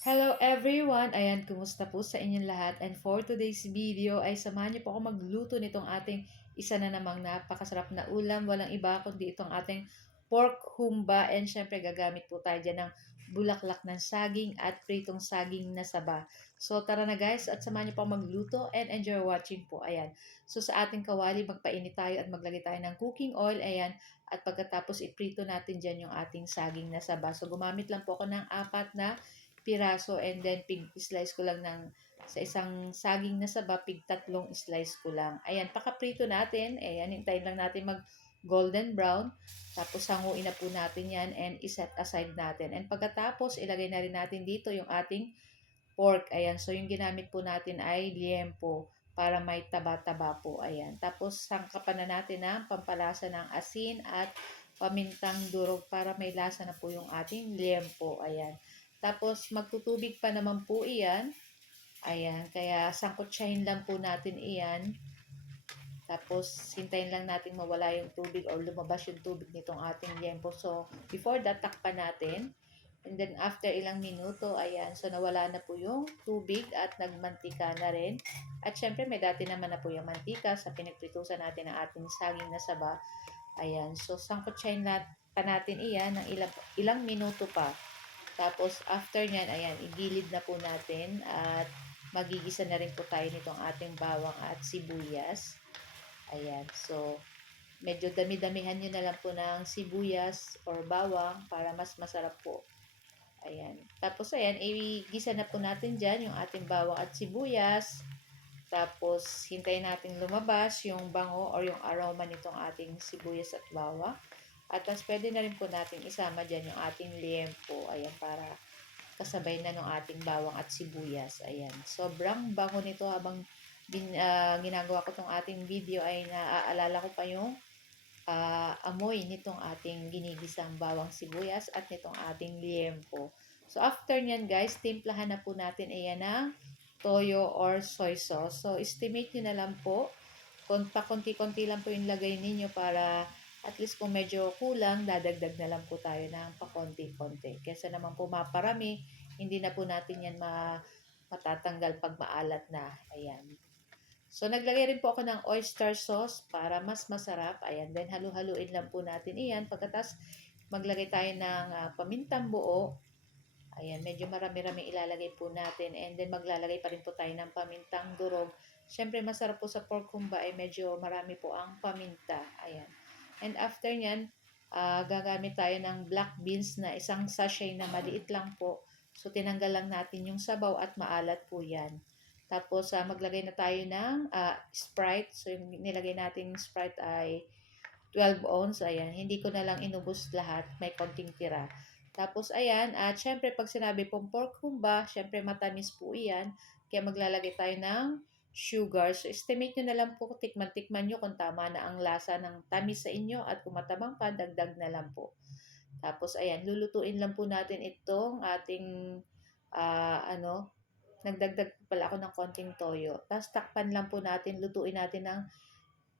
Hello everyone! Ayan, kumusta po sa inyong lahat? And for today's video ay samahan niyo po ako magluto nitong ating isa na namang napakasarap na ulam. Walang iba kundi itong ating pork humba. And syempre gagamit po tayo dyan ng bulaklak ng saging at pritong saging na saba. So tara na guys at samahan niyo po ako magluto and enjoy watching po. Ayan. So sa ating kawali magpainit tayo at maglagay tayo ng cooking oil. Ayan. At pagkatapos iprito natin dyan yung ating saging na saba. So gumamit lang po ako ng 4 na piraso and then slice ko lang ng sa isang saging na saba, 3 slice ko lang. Ayan, pakaprito natin. Ayan, hintayin lang natin mag golden brown. Tapos hanguin na po natin yan and iset aside natin. And pagkatapos, ilagay na rin natin dito yung ating pork. Ayan, so yung ginamit po natin ay liempo para may taba-taba po. Ayan. Tapos sangkapan na natin ng pampalasa ng asin at pamintang durog para may lasa na po yung ating liempo. Ayan. Tapos magtutubig pa naman po iyan. Ayan, kaya sangkutsahin lang po natin iyan. Tapos hintayin lang natin mawala yung tubig or lumabas yung tubig nitong ating liempo. So before that, takpan natin. And then after ilang minuto, ayan, so nawala na po yung tubig at nagmantika na rin. At syempre may dati naman na po yung mantika sa pinagpritusan natin ng ating saging na saba. Ayan, so sangkutsahin pa natin iyan ng ilang minuto pa. Tapos, after nyan, ayan, igilid na po natin at magigisa na rin po tayo nitong ating bawang at sibuyas. Ayan, so, medyo dami-damihan nyo na lang po ng sibuyas or bawang para mas masarap po. Ayan. Tapos, ayan, igisa na po natin dyan yung ating bawang at sibuyas. Tapos, hintayin natin lumabas yung bango or yung aroma nitong ating sibuyas at bawang. At tapos pwede na rin po natin isama dyan yung ating liempo. Ayan, para kasabay na ng ating bawang at sibuyas. Ayan. Sobrang bango nito habang ginagawa ko itong ating video ay naaalala ko pa yung amoy nitong ating ginigisang bawang sibuyas at nitong ating liempo. So, after nyan guys, timplahan na po natin ayan ng toyo or soy sauce. So, estimate nyo na lang po. Pakunti-kunti lang po yung lagay ninyo para at least kung medyo kulang, dadagdag na lang po tayo ng pakonti-konti. Kesa naman po maparami, hindi na po natin yan matatanggal pag maalat na. Ayan. So, naglagay rin po ako ng oyster sauce para mas masarap. Ayan. Then, halu-haluin lang po natin iyan. Pagkatas, maglagay tayo ng pamintang buo. Ayan. Medyo marami-rami ilalagay po natin. And then, maglalagay pa rin po tayo ng pamintang durog. Siyempre, masarap po sa pork humba ay medyo marami po ang paminta. Ayan. And after nyan, gagamit tayo ng black beans na isang sachet na maliit lang po. So, tinanggal lang natin yung sabaw at maalat po yan. Tapos, maglagay na tayo ng Sprite. So, yung nilagay natin Sprite ay 12 ounce. Ayan, hindi ko na lang inubos lahat. May konting tira. Tapos, ayan, at syempre, pag sinabi pong pork humba, syempre matamis po iyan. Kaya maglalagay tayo ng sugar. So, estimate nyo na lang po, tikman-tikman nyo kung tama na ang lasa ng tamis sa inyo at kung matabang pa, dagdag na lang po. Tapos, ayan, lulutuin lang po natin itong ating, nagdagdag pala ako ng konting toyo. Tapos, takpan lang po natin, lutuin natin ng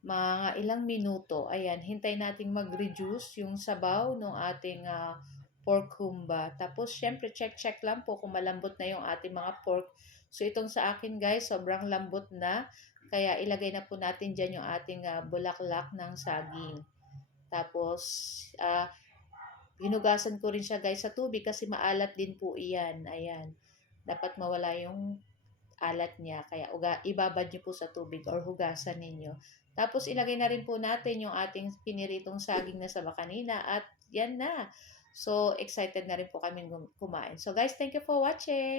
mga ilang minuto. Ayan, hintay natin mag-reduce yung sabaw ng ating pork humba. Tapos, syempre, check lang po kung malambot na yung ating mga pork. So, itong sa akin, guys, sobrang lambot na. Kaya, ilagay na po natin dyan yung ating bulaklak ng saging. Tapos, hinugasan ko rin siya, guys, sa tubig kasi maalat din po iyan. Ayan. Dapat mawala yung alat niya. Kaya, ibabad niyo po sa tubig or hugasan ninyo. Tapos, ilagay na rin po natin yung ating piniritong saging na saba kanina. At, yan na. So, excited na rin po kami kumain. So, guys, thank you for watching.